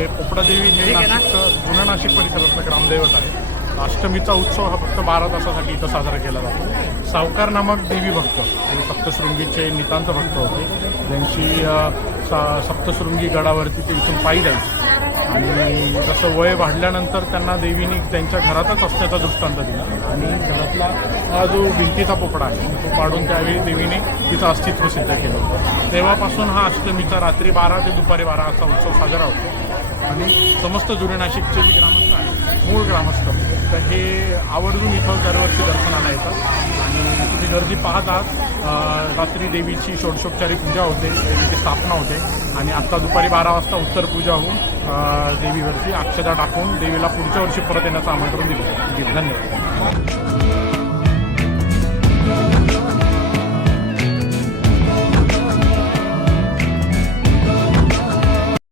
म्हणजे पोपडादेवी हे नाशिकचं जुनं नाशिक परिसरातलं ग्रामदैवत आहे. अष्टमीचा उत्सव हा फक्त बारा तासासाठी इथं साजरा केला जातो. सावकार नामक देवी भक्त आणि सप्तशृंगीचे नितांत भक्त होते. सा- सप्तशृंगी गडावरती ते इथून पायी जायचे. आणि जसं वय वाढल्यानंतर त्यांना देवीने त्यांच्या घरातच असण्याचा दृष्टांत दिला. आणि घरातला हा जो भिंतीचा पोपडा आहे तो पाडून त्यावेळी देवीने तिचं अस्तित्व सिद्ध केलं होतं. तेव्हापासून हा अष्टमीचा रात्री बारा ते दुपारी बारा असा उत्सव साजरा होतो. आणि समस्त जुने नाशिकचे जे ग्रामस्थ आहेत मूळ ग्रामस्थ तर हे आवर्जून इथं दरवर्षी दर्शनाला येतात. आणि तुम्ही गर्दी पाहत आहात. रात्री देवीची षोडशोपचारी पूजा होते देवीची स्थापना होते. आणि आत्ता दुपारी बारा वाजता उत्तर पूजा होऊन देवीवरती अक्षता टाकून देवीला पुढच्या वर्षी परत येण्याचं आमंत्रण दिलं. धन्यवाद.